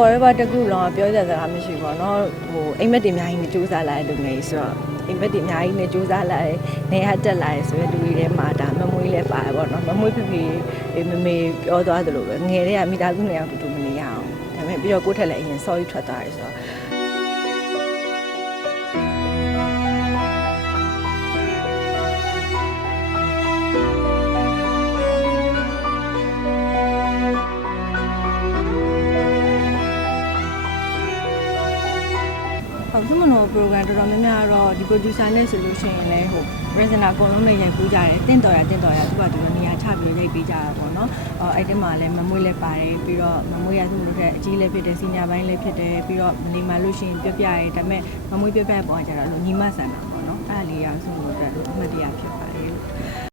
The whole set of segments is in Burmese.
မလို့ forever တကူလောပြောကြစကားမရှိဘူးပေါ့နော်ဟိုအိမ်မက်တွေအများကြီးနဲ့စူးစမ်းလာတဲ့လူငယ်ကြီးဆိုတော့အိမ်မက်တွေအများကြီးနဲ့စူးစမ်းလာတဲ့နေရာတက်လာတဲ့ဆိုတဲ့လူတွေထဲမှာဒါမမွေးလည်းပါတယ်ပေါ့နော်မမွေးဖြစ်ဖြစ်အေးမမေပြောသွားသလိုပဲငယ်တဲ့ကမိသားစုနဲ့အောင်တူတူမနေရအောင်ဒါပေမဲ့ပြီးတော့ကိုယ့်ထက်လည်းအရင် sorry ထွက်သွားတယ်ဆိုတော့ ဟုတ်သူမလို့ program တော်တော်များများတော့ဒီ producer နဲ့ဆိုလို့ရှိရင်လည်းဟို resident အကုန်လုံးနဲ့ရိုက်ပူးကြတယ်တင့်တော်ရတင့်တော်ရသူကသူတို့နေရာချပြီးရိုက်ပေးကြတာပေါ့နော်အော်အဲ့ဒီမှာလည်းမမွေးလည်းပါတယ်ပြီးတော့မမွေးရသူမလို့တဲ့အကြီးလည်းဖြစ်တယ်စီညာပိုင်းလည်းဖြစ်တယ်ပြီးတော့နေမှလို့ရှိရင်ပြပြရဲဒါပေမဲ့မမွေးပြပြပုံကကြတော့လို့ညီမဆန်တာပေါ့နော်အဲ့ဒါလေးရဆိုလို့အတွက်အမှတ်တရဖြစ်ပါတယ်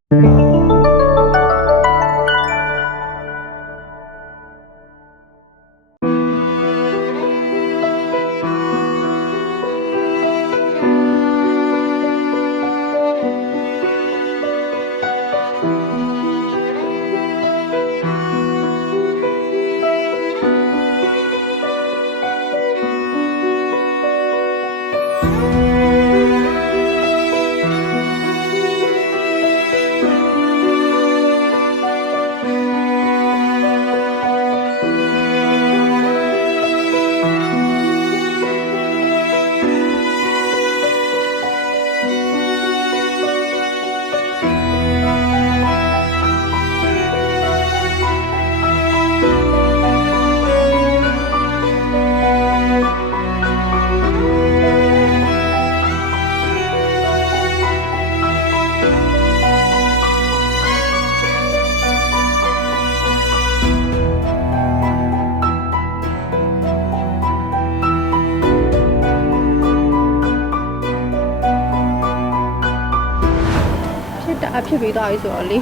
ဖြစ်တာဖြစ်ပြီးသွားပြီဆိုတော့လေ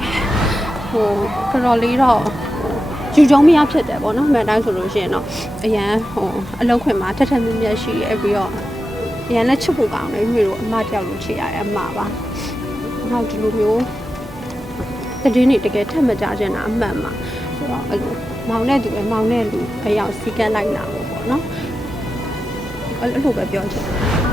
ဟိုတော်တော်လေးတော့ဟိုယူကြောင်းမရဖြစ်တယ်ပေါ့နော်မှန်တိုင်းဆိုလို့ရှိရင်တော့အရန်ဟိုအလောက်ခွင်မှာထက်ထက်မြက်မြက်ရှိရပြီးတော့အရန်လက်ချစ်ဖို့ကောင်းတယ်မြို့တို့အမတယောက်လိုချစ်ရတယ်အမပါနောက်ဒီလိုမျိုးတည်င်းနေတကယ်ထက်မကြချင်တာအမှန်ပါဆိုတော့အဲ့လိုမောင်တဲ့သူပဲမောင်တဲ့လူအရောက်စီကတ်လိုက်တာပေါ့နော်အဲ့လိုပဲပြောချင်တယ်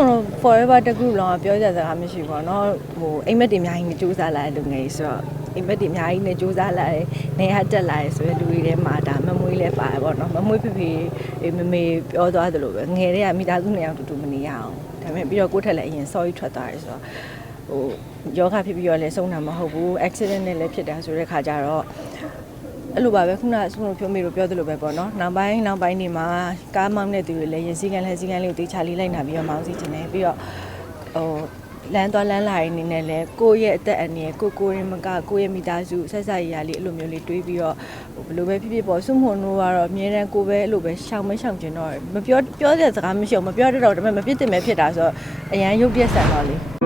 စုံတော့ forever တကူလောပြောကြစကားမရှိဘူးပေါ့နော်ဟိုအိမ်မက်တွေအများကြီးနဲ့စူးစမ်းလာတဲ့လူငယ်ကြီးဆိုတော့အိမ်မက်တွေအများကြီးနဲ့စူးစမ်းလာတဲ့နေရာတက်လာတဲ့ဆိုတဲ့လူတွေထဲမှာဒါမမွေးလည်းပါတယ်ပေါ့နော်မမွေးဖြစ်ဖြစ်အေးမမေပြောသွားသလိုပဲငယ်တဲ့ကမိသားစုနဲ့အောင်တူတူမနေရအောင်ဒါပေမဲ့ပြီးတော့ကိုယ့်ထက်လည်းအရင် sorry ထွက်သွားတယ်ဆိုတော့ဟိုယောဂဖြစ်ပြီးတော့လည်းဆုံးတာမဟုတ်ဘူး accident နဲ့လည်းဖြစ်တာဆိုတဲ့ခါကျတော့ အဲ့လိုပါပဲခုနကဆုံးလို့ပြောမိလို့ပြောသလိုပဲပေါ့နော်နောက်ပိုင်းနောက်ပိုင်းနေမှာကားမောင်းတဲ့သူတွေလည်းရင်စည်းကမ်းလဲစည်းကမ်းလေးကိုတေချာလေးလိုက်နာပြီးတော့မောင်းစီခြင်းတယ်ပြီးတော့ဟိုလမ်းသွားလမ်းလာရင်းနေနဲ့လည်းကိုယ့်ရဲ့အသက်အန္တရာယ်ကိုကိုယ်ရင်မကကိုယ့်ရဲ့မိသားစုဆက်ဆက်ရရလေးအဲ့လိုမျိုးလေးတွေးပြီးတော့ဟိုဘယ်လိုပဲဖြစ်ဖြစ်ပေါ့စွမွန်တို့ကတော့အမြဲတမ်းကိုယ်ပဲအဲ့လိုပဲရှောင်မရှောင်ကျင်တော့မပြောပြောတဲ့စကားမရှိအောင်မပြောတတ်တော့ဒါပေမဲ့မဖြစ်တင်မဲ့ဖြစ်တာဆိုတော့အရန်ရုပ်ပြက်ဆန်တော့လေ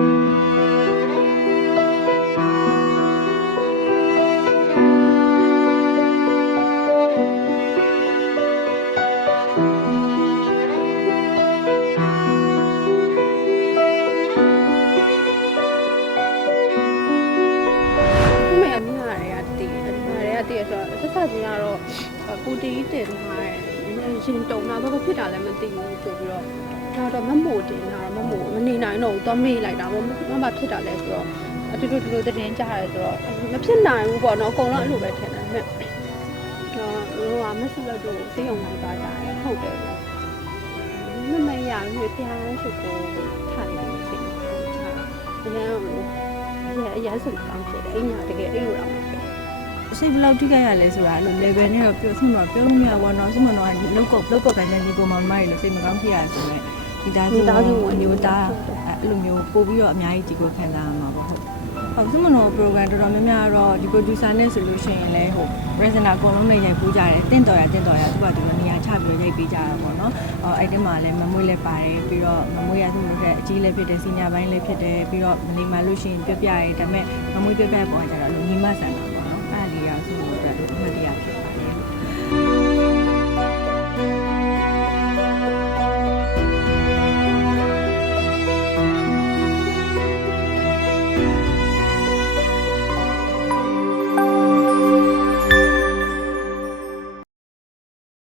ဆိုတော့ဆက်ဆက်ချင်းကတော့ပူတီတင်ထားတယ်။ရင်တုံတာဘာဖြစ်တာလဲမသိဘူးဆိုပြီးတော့ဒါတော့မမို့တင်တာမမို့မနေနိုင်တော့ဘူးတော့မေ့လိုက်တာပေါ့မမဖြစ်တာလဲဆိုတော့အတူတူတူတူတင်ကြရဲဆိုတော့မဖြစ်နိုင်ဘူးပေါ့နော်အကုန်လုံးအဲ့လိုပဲထင်တယ်မဲ့တော့ဟိုကမဆူလို့တို့သိအောင်လိုက်သွားကြတယ်ဟုတ်တယ်မမရဘူးပြန်ရှိကိုထိုင်နေချိန်ချာအရန်ဟိုအရန်အရန်စိတ်ကောင်းဖြစ်တယ်အိမ်ကတကယ်အဲ့လိုတော့မပြော စိတ်ဘယ်လောက်ထိခိုက်ရလဲဆိုတာအဲ့လို level နဲ့တော့ပြောဆုံးတော့ပြောလို့မရဘူးเนาะစမတော့ဒီလောက်ကောလောက်ကောကန်တဲ့ဒီပုံမှန်မိုင်းလို့စိတ်မကောင်းဖြစ်ရဆိုရင်ဒီသားစုမျိုးသားအဲ့လိုမျိုးပို့ပြီးတော့အများကြီးဒီကိုခံစားရမှာပေါ့ဟုတ်ဟုတ်စမတော့ program တော်တော်များများတော့ဒီ producer နဲ့ဆိုလို့ရှိရင်လည်းဟို presenter အကုန်လုံးနဲ့ရိုက်ပူးကြတယ်တင့်တော်ရတင့်တော်ရသူကဒီလိုနေရာချပြီးရိုက်ပေးကြတာပေါ့နော်အော်အဲ့ဒီမှာလည်းမမွေးလည်းပါတယ်ပြီးတော့မမွေးရသူတို့တဲ့အကြီးလည်းဖြစ်တယ်စီနီယာပိုင်းလည်းဖြစ်တယ်ပြီးတော့မနေမှလို့ရှိရင်ပြပြရဲဒါပေမဲ့မမွေးပြပြပေါ်ကြတော့လူညီမဆန်တာ